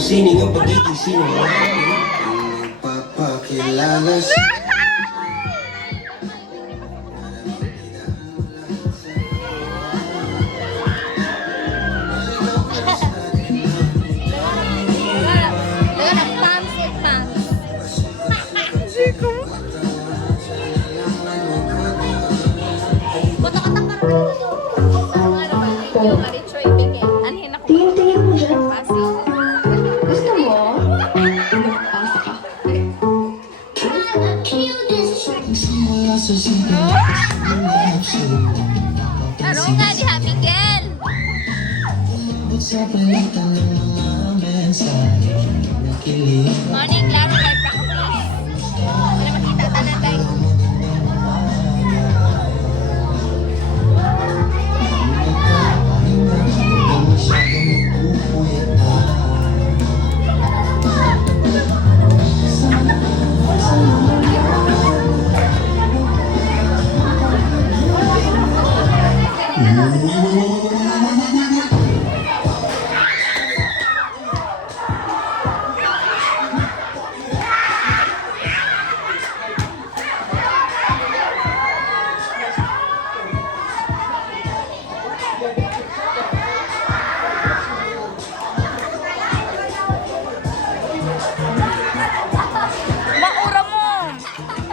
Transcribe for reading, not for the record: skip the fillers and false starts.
sining ang pagiging sinungaling. Nagpapakilala sa... Tingin-tingin mo dyan. Gusto mo? Laro nga di Miguel. Morning, laro kay